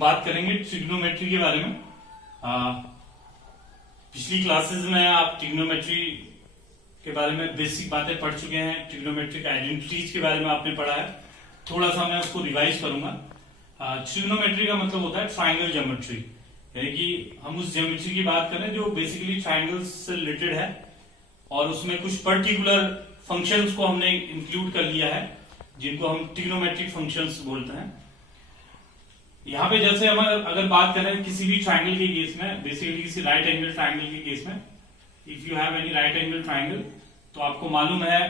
बात करेंगे ट्रिग्नोमेट्री के बारे में। पिछली क्लासेस में आप ट्रिग्नोमेट्री के बारे में बेसिक बातें पढ़ चुके हैं। ट्रिग्नोमेट्रिक आइडेंटिटीज के बारे में आपने पढ़ा है। थोड़ा सा मैं उसको रिवाइज करूंगा। ट्रिग्नोमेट्री का मतलब होता है ट्राइंगल ज्योमेट्री, यानी कि हम उस ज्योमेट्री की बात करें जो बेसिकली ट्राइंगल्स से रिलेटेड है और उसमें कुछ पर्टिकुलर फंक्शंस को हमने इंक्लूड कर लिया है जिनको हम ट्रिग्नोमेट्रिक फंक्शंस बोलते हैं। यहाँ पे जैसे हम अगर बात करें किसी भी ट्राइंगल के केस में, बेसिकली किसी राइट एंगल ट्राइंगल के केस में, if you have any right angle triangle, तो आपको मालूम है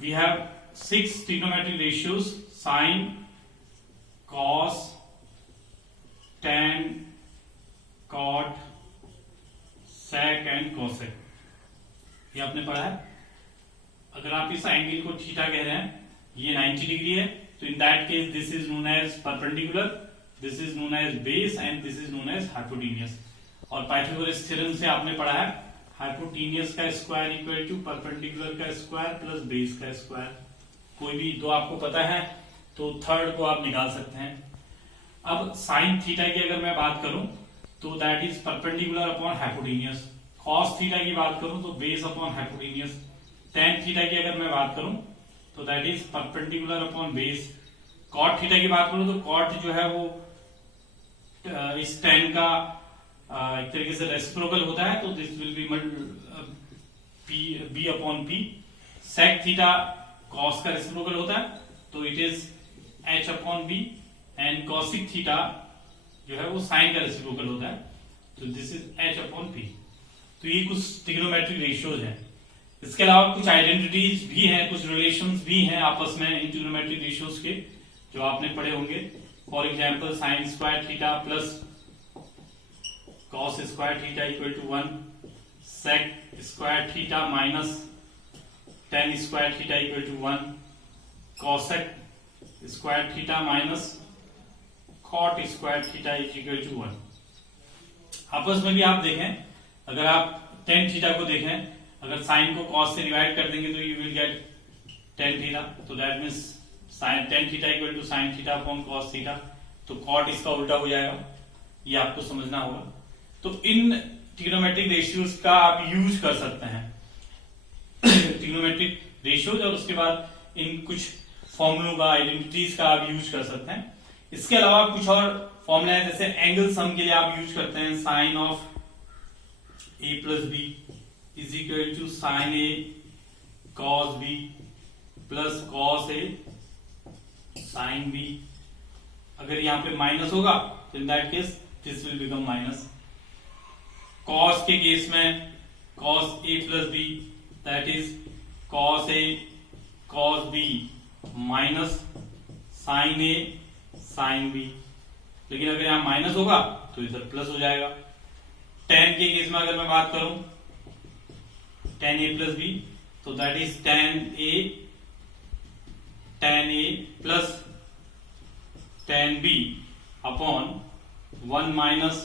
we have 6 trigonometric ratios, sine, cos, tan, cot, sec and cosec, ये आपने पढ़ा है। अगर आप इस एंगल को थीटा कह रहे हैं, ये 90 डिग्री है, तो in that case this is known as perpendicular, this is known as base and this is known as hypotenuse. और पाइथागोरस थ्योरम से आपने पढ़ा है हाइपोटेनियस का स्क्वायर इक्वल टू परपेंडिकुलर का स्क्वायर प्लस बेस का स्क्वायर। कोई भी दो आपको पता है तो थर्ड को आप निकाल सकते हैं। अब साइन थीटा की अगर मैं बात करूं तो that is perpendicular upon hypotenuse. Cos theta की बात करूं तो base upon hypotenuse. Tan theta की अगर मैं बात करूं तो that is perpendicular upon base. Cot theta की बात करूं तो कॉट जो है वो इस टेन का एक तरीके से रेसिप्रोकल होता है, तो this will be B upon P. Sec theta cos का रेसिप्रोकल होता है, तो it is H upon B. And cosec theta जो है वो साइन का रेसिप्रोकल होता है, तो this is H upon P. तो ये कुछ ट्रिग्नोमेट्रिक रेशियोज हैं। इसके अलावा कुछ आइडेंटिटीज भी हैं, कुछ रिलेशंस भी हैं आपस में इन ट्रिग्नोमेट्रिक रेशियोज के, जो आपने पढ़े होंगे। For example sine square theta plus cos square theta equal to 1, sec square theta minus tan square theta equal to 1, cosec square theta minus cot square theta is equal to 1। आपस में भी आप देखें, अगर आप टेन थीटा को देखें, अगर साइन को कॉस से डिवाइड कर देंगे तो you will get tan theta, तो that means sine tan theta equal to sine theta upon cos theta. तो कॉट इसका उल्टा हो जाएगा, ये आपको समझना होगा। तो इन ट्रिग्नोमेट्रिक रेशियोज का आप यूज कर सकते हैं ट्रिग्नोमेट्रिक रेशियोज, और उसके बाद इन कुछ फॉर्मूलों का, आइडेंटिटीज का आप यूज कर सकते हैं। इसके अलावा कुछ और फॉर्मूला है, जैसे एंगल सम के लिए आप यूज करते हैं sine of A plus B is equal to sine A cos B plus cos A sine B. अगर यहां पे माइनस होगा तो in that case this will become minus. Cos के केस में cos A plus B that is cos A cos B minus sine A sine B. लेकिन अगर यहां माइनस होगा तो इधर प्लस हो जाएगा। टेन के केस में अगर मैं बात करूं टेन ए प्लस बी, तो that is tan A plus tan B upon 1 minus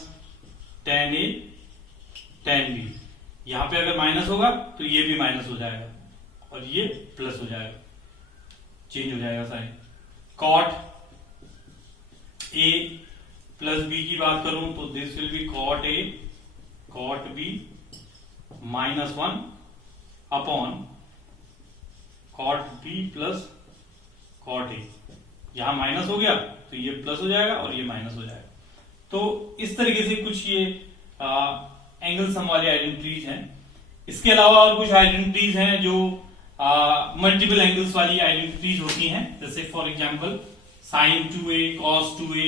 tan A tan B. यहां पे अगर माइनस होगा तो ये भी माइनस हो जाएगा और ये प्लस हो जाएगा, चेंज हो जाएगा sine. Cot A plus B की बात करूं तो this will be cot A cot B minus 1 upon cot B plus cot A. यहां माइनस हो गया तो ये प्लस हो जाएगा और ये माइनस हो जाएगा। तो इस तरीके से कुछ ये एंगल सम वाली आइडेंटिटीज हैं। इसके अलावा और कुछ आइडेंटिटीज हैं जो मल्टीपल एंगल्स वाली आइडेंटिटीज होती हैं, जैसे for example sine 2a cos 2a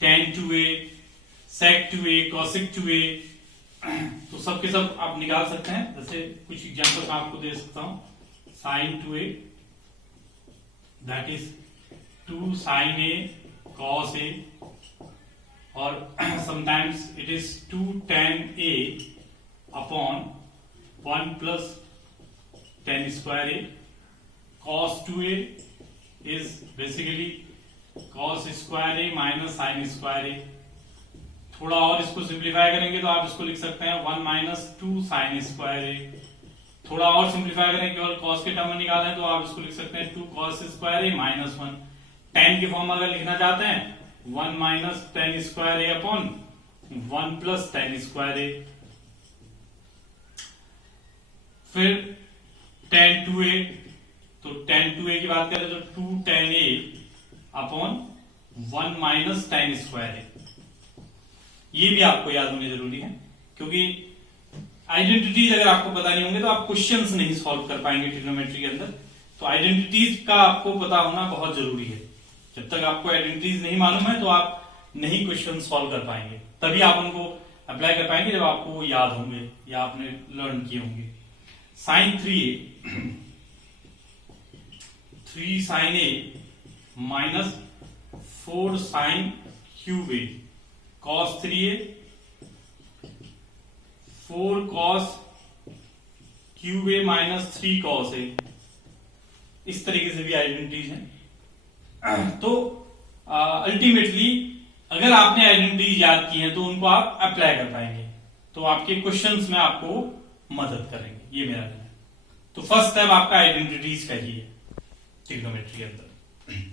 tan 2a sec 2a cosec 2a, तो सब के सब आप निकाल सकते हैं। जैसे कुछ एग्जांपल मैं आपको दे सकता हूं। Sine 2a that is 2 sin a cos a, और sometimes it is 2 tan a upon 1 plus tan square a। cos 2a is basically cos square a minus sine square a। थोड़ा और इसको सिंप्लीफाई करेंगे तो आप इसको लिख सकते हैं 1 माइनस 2 साइन स्क्वायर a। थोड़ा और सिंप्लीफाई करें, केवल कॉस के टर्म में निकालें तो आप इसको लिख सकते हैं 2 cos square a minus 1। tan की फॉर्म अगर लिखना चाहते हैं 1 माइनस टेन स्क्वायर ए अपॉन 1 प्लस टेन स्क्वायर ए। फिर tan 2a, तो tan 2a की बात करें तो 2 tan a upon 1 minus tan square a. ये भी आपको याद होनी जरूरी है, क्योंकि आइडेंटिटीज अगर आपको पता नहीं होंगे तो आप क्वेश्चंस नहीं सॉल्व कर पाएंगे ट्रिग्नोमेट्री के अंदर। तो आइडेंटिटीज का आपको पता होना बहुत जरूरी है। जब तक आपको आइडेंटिटीज नहीं मालूम है तो आप नहीं क्वेश्चन सॉल्व कर पाएंगे, तभी आप उनको अप्लाई कर पाएंगे जब आपको याद होंगे या आपने लर्न किए होंगे। Sine 3a 3 sine a minus 4 sine cube a cos 3a 4 cos cube a minus 3 cos a. इस तरीके से भी आइडेंटिटीज हैं। तो अल्टीमेटली अगर आपने आइडेंटिटीज याद की हैं तो उनको आप अप्लाई कर पाएंगे, तो आपके क्वेश्चंस में आपको मदद करेंगे। ये मेरा कहना है। तो फर्स्ट स्टेप आपका आइडेंटिटीज का ही है ट्रिग्नोमेट्री के अंदर।